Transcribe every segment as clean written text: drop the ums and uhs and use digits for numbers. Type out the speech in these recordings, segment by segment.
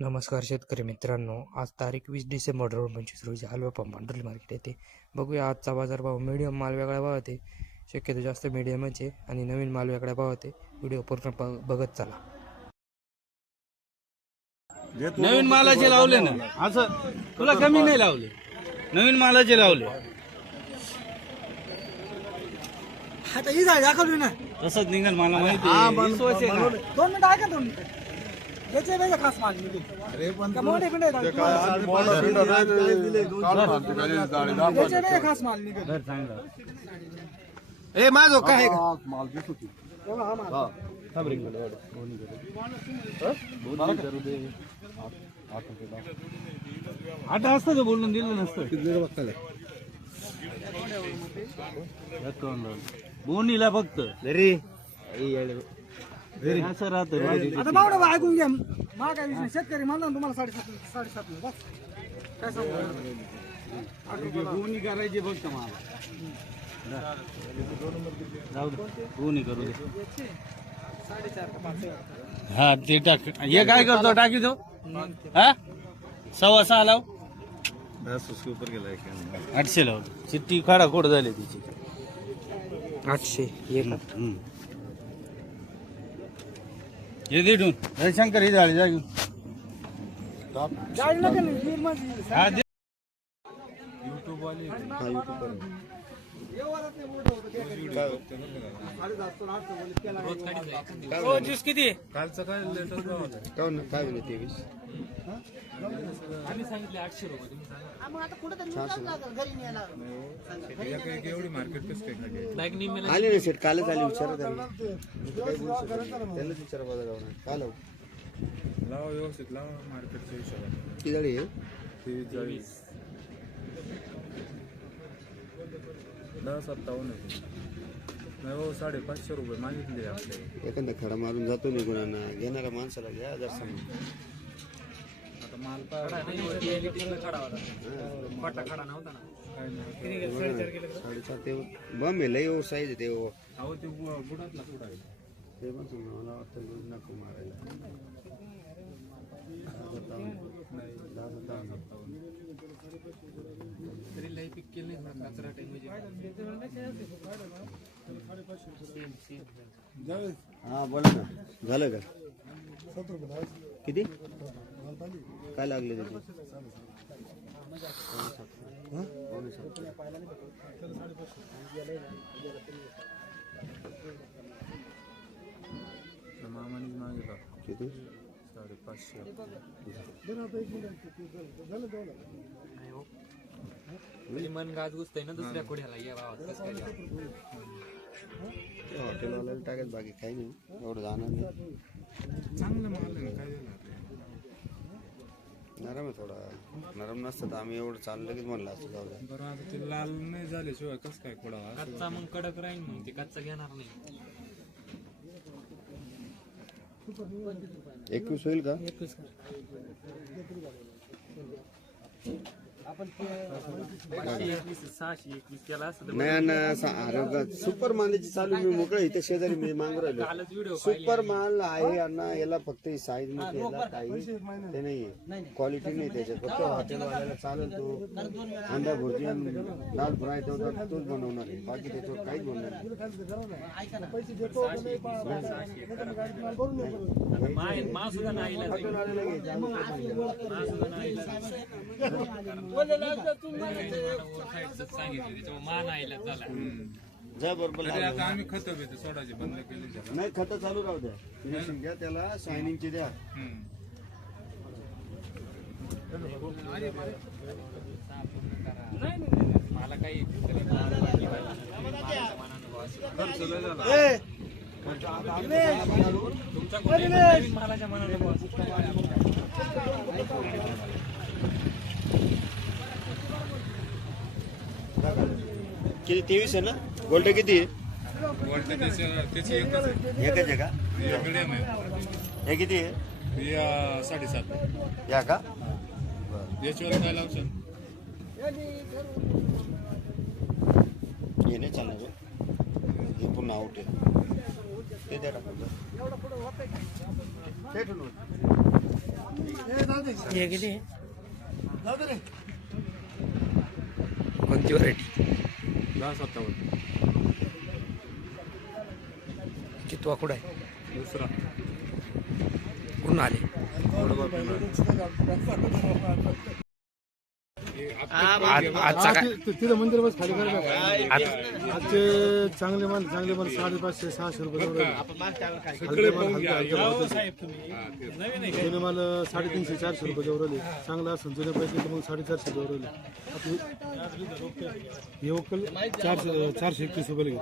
नमस्कार शेतकरी मित्रांनो, आज तारीख 20 डिसेंबर 2025 रोजी हलवा पंप भांडुर्ली मार्केट येते. बघूया आजचा बाजारभाव. मीडियम माल वेगळ्या भावात आहे, शक्यतो जास्त मीडियमच आहे आणि नवीन माल वेगळ्या भावात आहे. व्हिडिओ पूर्ण बघत चला. नवीन मालाचे लावले ना, असं तुला कमी नाही लावले, नवीन मालाचे लावले. आता ही जाय दाखवली ना तसंच निघाल मला माहिती आहे. विश्वास आहे का? 2 मिनिटं ऐका 2 मिनिटं त्याचे वेगळं खास माल निघेल का मोठे पिंड त्याचे वेगळं खास माल निघेल. ए माझो काय आहे का? एवढा हा माल आता असतं बोलून दिलं नसतं. बोनीला फक्त असं राहतं. आता मावडं ऐकून घ्या. मा काय विषय शेतकरी म्हणला ना तुम्हाला 7.5 बस काय सांगू बोनी करायची फक्त मला. जाऊ दे, बोनी करू दे. 4.5 हा ते टाक. हे काय करतो टाकी तो हा 6.25 लाव. 800 लाव. चिठ्ठी खाडाखोड झाली तिची. 800 एक. हे देऊन शंकर ही झाली जागी. जायला नका ना वीर माझी हा दे. ज्यूस किती? कालचं काय लेटेस्ट भाव होता? काय होईल 23? आम्ही सांगितले 800 रुपये, तुम्ही सांगा. एक एवढी मार्केट कसं काय खाली आहे? आले नाही सेट, कालच आले. विचारा त्यांना विचारा बाजारावर काय लावू. लावा व्यवस्थित लावा मार्केटच्या हिशोबाने. किती जाळी आहे? 23 10.57 आहे. नाही हो, 550 रुपये मागितले आपले. एखादा खडा मारून जातो निघून, घेणाऱ्या माणसाला घ्या जर समजा. आता माल काय नाही. 4.5 ते बम आहे, लई साईज आहे ते. अहो ते बुडातला कुठं आहे? ते पण समजा मला वाटतं नको मारायला. 10.57 तरी लई पिक केलं नाही ना, कचरा टाइम हा बोला ना. झालं का? किती काय लागले त्याचे? मामानीच मागितला किती? 550. मन गाज गुजतय ना दुसऱ्या कुड्याला या भावात कसं काय? हॉटेलवाल्याला टाकायचं, बाकी काही नाही. एवढं जाणार नाही. चांगलं माल आहे ना, काय झालं आता? नरम आहे थोडा. नरम नसतं तर आम्ही एवढं चाललं लगेच म्हणलं असतं जाऊ द्या. बरं आता ते लाल नाही झाल्याशिवाय कसं काय कुडावा? कच्चा मग कडक राहील, मग ते कच्चा घेणार नाही. 21 होईल का? आपण 621 केला असं नाही ना, आरोग्य सुपर मालाची चालू मी मोकळं इथे शेजारी मी मागू राहिलो. सुपर माल आहे अण्णा, याला फक्त साईज मध्ये याला काही ते नाहीये, क्वालिटी नाही त्याच्यात. फक्त हॉटेलवाल्याला चालेल तो अंडा भुर्जी आणि दाल फ्राय तोच बनवणार आहे, बाकी त्याच्यावर काहीच बनवणार नाही. मा सुद्धा नाही जा बरोबर. तरी आता आम्ही खत बित सोडायचे बंद केले त्याला. नाही, खत चालू राहू द्या. फिनिशिंग घ्या त्याला, शायनिंगची द्या. मला काही खर्च लय झाला. तुमच्या मालाच्या मनाने किती? 23 आहे ना? गोल्ड किती आहे? गोल्ड त्याची एकच आहे. एकच आहे का? मिडियम आहे. हे किती आहे? 7.5. या का? याच्यावर काय लावशाल? हे नाही चालणार हो. हे पुन्हा आउट आहे. ते द्या टाकून. कोणती व्हरायटी? 10-57 कितवा कुठं आहे? दुसरा कुठून आले? आजचा काय तिथं मंदिर बस खाली करायला आज- आजचे चांगले माल 550-600 रुपये जवळ राहिले. हलके माल हलके भावाचे. जुने माल 350-400 रुपये जवळ राहिले. चांगला असेल जुने पैसे तर मग 450 जवळ राहिले. हे वक्कल 431 रुपये घेतो.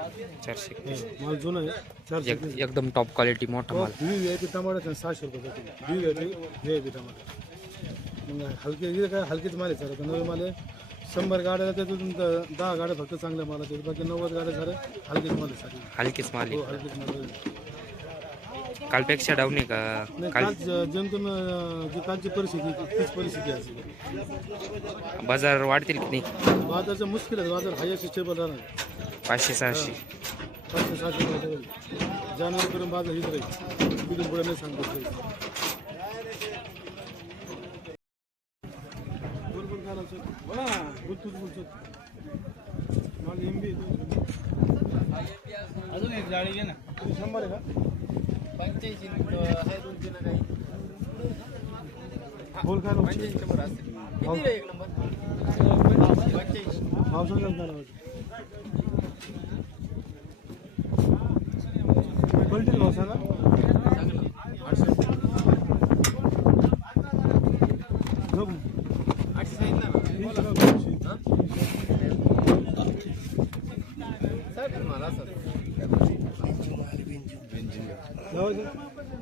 400 माल जुना आहे 431. एकदम टॉप क्वालिटी मोठा माल. व्ही आहे ते टमाटर 600 रुपये जाते. व्ही आहे ते टमाटर. मग हलके हे काय हलकेच माल आहे सर. आता नवे माल आहे 100 गाड्या त्यातून 10 गाड्या फक्त चांगल्या मालाच्या बाकी 90 गाड्या झाल्या हलकेच माल आहे सर. हलकीच माल हो आहे. हलकेच माल आहे. कालपेक्षा डाऊन आहे का? नाही काल काल जंतून जी कालची परिस्थिती तीच परिस्थिती असेल. बाजार वाढतील की नाही? बाजारचं मुश्किल आहे. बाजार हायस्ट स्टेबल राहणार 500-600. 500-600 बाजार जानेवारीपर्यंत बाजार हीच राहील. तिथून पुढे नाही सांगतो. अजून एक जाळी घे ना. 100 आहे का? 85 बोल काय नको. पावसाळ्यात काय लावायचं? पलटी पावसाला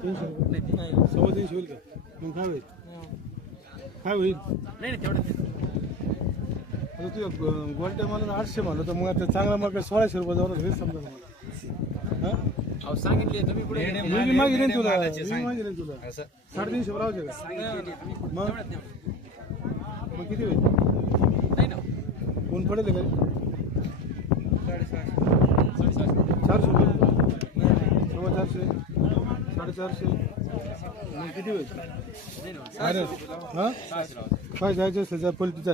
सव्वा 300 होईल का? मग काय होईल? काय होईल? नाही तेवढं आता तुझ्या गोल्ट्या मला 800 म्हणलं तर मग आता चांगला मग 1600 रुपये जवळ हेच समजा मला. अहो सांगितले तुम्ही पुढे मी मागितले ना तुला. मी मागितले ना तुला 350 राहायचे का? मग किती होईल? नाही ना ऊन पडेल का? 400 रुपये 450 450 मग किती होईल? अरे हा काय जायचं असलं पलटीचा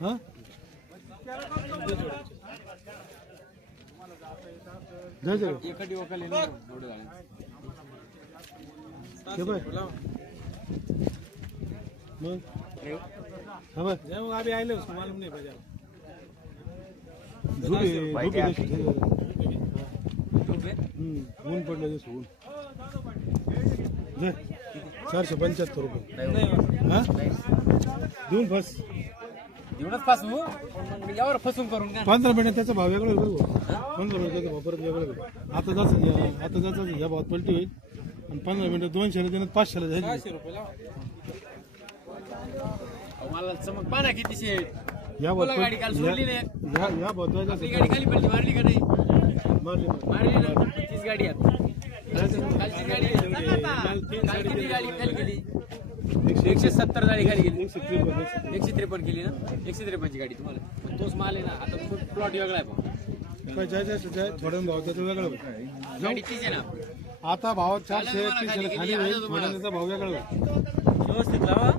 हा जायचं का? एखादी वकाल ते बाय मग हा बाय मग आम्ही आले मालूम नाही पाहिजे. ऊन पडलं जसं ऊन. 475 रुपये हा देऊन फस एवढंच पास यावर फसून करून का 15 मिनिट त्याचा भाव वेगळा होईल. 15 मिनिट त्याचा भाव परत वेगळा होईल. आता जायचं या भावात पलटी होईल आणि 15 मिनिट 200 देण्यात 500 जाईल. 500 रुपये लावा. मला चमक पाना किती शेट या बोला गाडी काल सोडली नाही या भावात आपली गाडी खाली पडली मारली का नाही मारली मारली ना तीच गाडी आहे खालची गाडी काल किती गाडी खाली गेली 170 गाडी खाली गेली 153 केली ना 153 ची गाडी तुम्हाला पण तोच माल आहे ना आता प्लॉट वेगळा आहे पण काय जायचं थोड्या भाव त्याचा वेगळा होईल. गाडी तीच आहे ना आता भाव 431 खाली होईल. थोड्याचा भाव वेगळा होईल. व्यवस्थित लावा